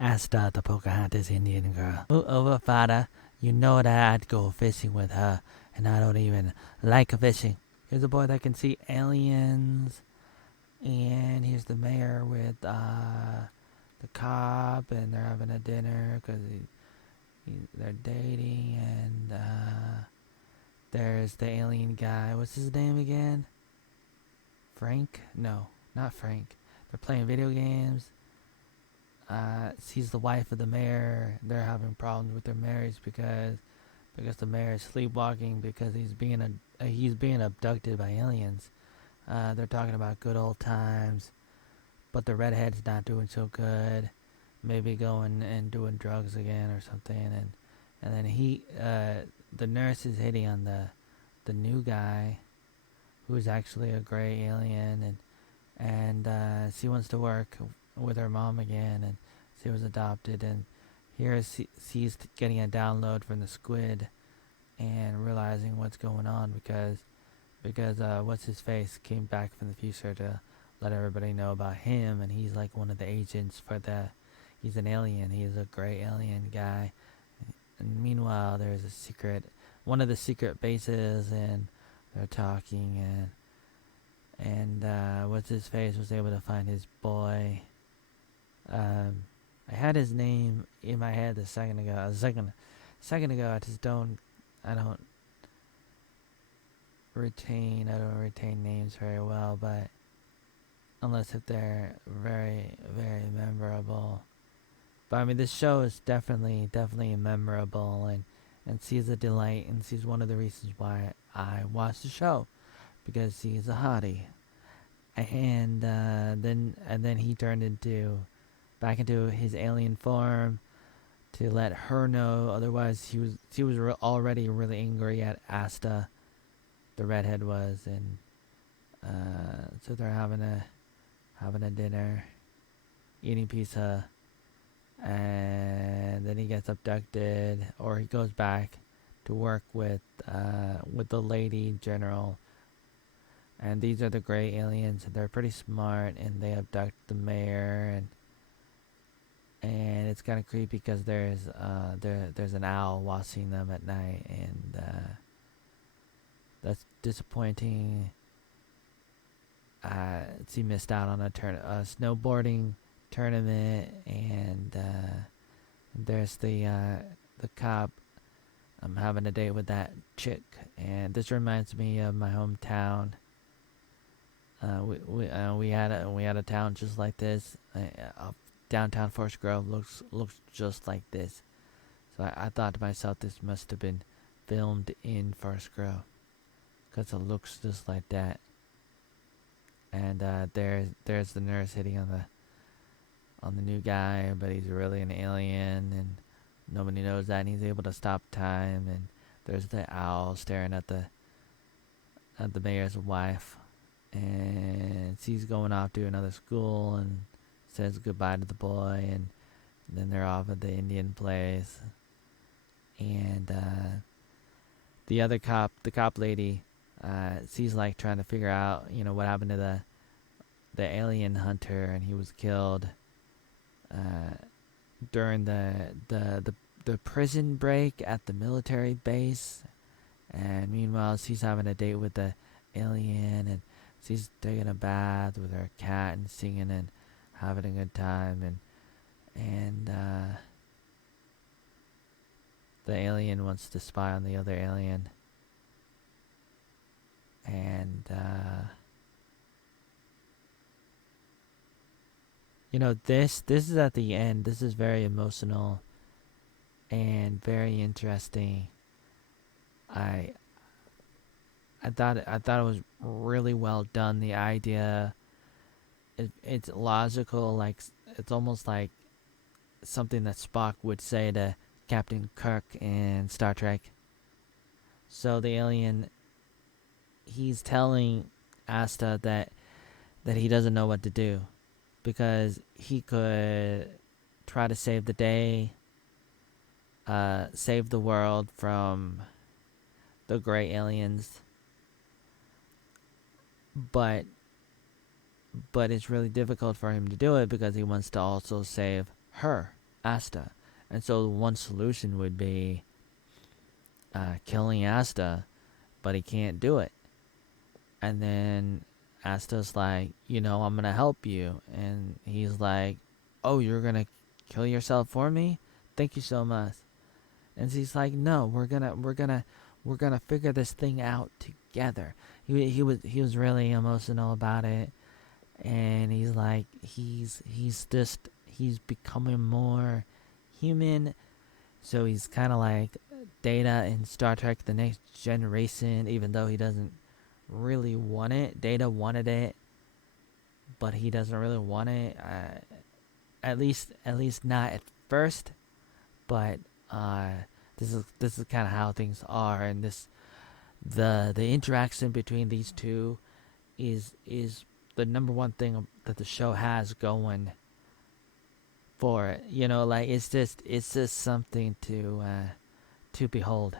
asked the Pocahontas Indian girl. Move over, father. You know that I'd go fishing with her, and I don't even like fishing. Here's a boy that can see aliens, and here's the mayor with the cop, and they're having a dinner because they're dating, and there's the alien guy. What's his name again? Frank? No, not Frank. They're playing video games. Sees the wife of the mayor. They're having problems with their marriage because the mayor is sleepwalking because he's being abducted by aliens. They're talking about good old times, but the redhead's not doing so good. Maybe going and doing drugs again or something, and then the nurse is hitting on the new guy, who's actually a gray alien, and she wants to work with her mom again, and she was adopted, and here she's getting a download from the squid and realizing what's going on because what's his face came back from the future to let everybody know about him, and he's like one of the agents for he's an alien. He's a gray alien guy. And meanwhile, there's one of the secret bases, and they're talking, and what's his face was able to find his boy. I had his name in my head a second ago. I just don't retain names very well, but unless if they're very, very memorable. But I mean, this show is definitely memorable, and she's a delight, and she's one of the reasons why I watched the show, because she's a hottie. And then he turned back into his alien form to let her know. Otherwise, she was already really angry at Asta, the redhead was, and so they're having a dinner, eating pizza, and then he gets abducted, or he goes back to work with the lady general. And these are the gray aliens, and they're pretty smart, and they abduct the mayor, and it's kind of creepy because there's an owl watching them at night, and that's disappointing. She missed out on a snowboarding tournament, and there's the cop. I'm having a date with that chick, and this reminds me of my hometown. We had a town just like this. Downtown Forest Grove looks just like this. So I thought to myself, this must have been filmed in Forest Grove, because it looks just like that. And there's the nurse hitting on the new guy, but he's really an alien, and nobody knows that, and he's able to stop time. And there's the owl staring at the mayor's wife, and she's going off to another school and says goodbye to the boy, and then they're off at the Indian place. And the cop lady, she's like trying to figure out, what happened to the alien hunter, and he was killed during the prison break at the military base. And meanwhile, she's having a date with the alien, and she's taking a bath with her cat and singing and having a good time, and the alien wants to spy on the other alien, and this is at the end. This is very emotional and very interesting. I thought it was really well done. The idea, it's logical. Like, it's almost like something that Spock would say to Captain Kirk in Star Trek. So the alien, he's telling Asta that he doesn't know what to do, because he could try to save the day, save the world from the gray aliens, but it's really difficult for him to do it because he wants to also save her. Asta. And so one solution would be killing Asta, but he can't do it. And then Asta's like, I'm gonna help you, and he's like, oh, you're gonna kill yourself for me? Thank you so much. And she's like, no, we're gonna figure this thing out together. He was really emotional about it, and he's like, he's becoming more human. So he's kind of like Data in Star Trek: The Next Generation, even though he doesn't really want it. Data wanted it, but he doesn't really want it. At least not at first. But uh, this is kind of how things are, and the interaction between these two is the number one thing that the show has going for it. Like it's just something to behold.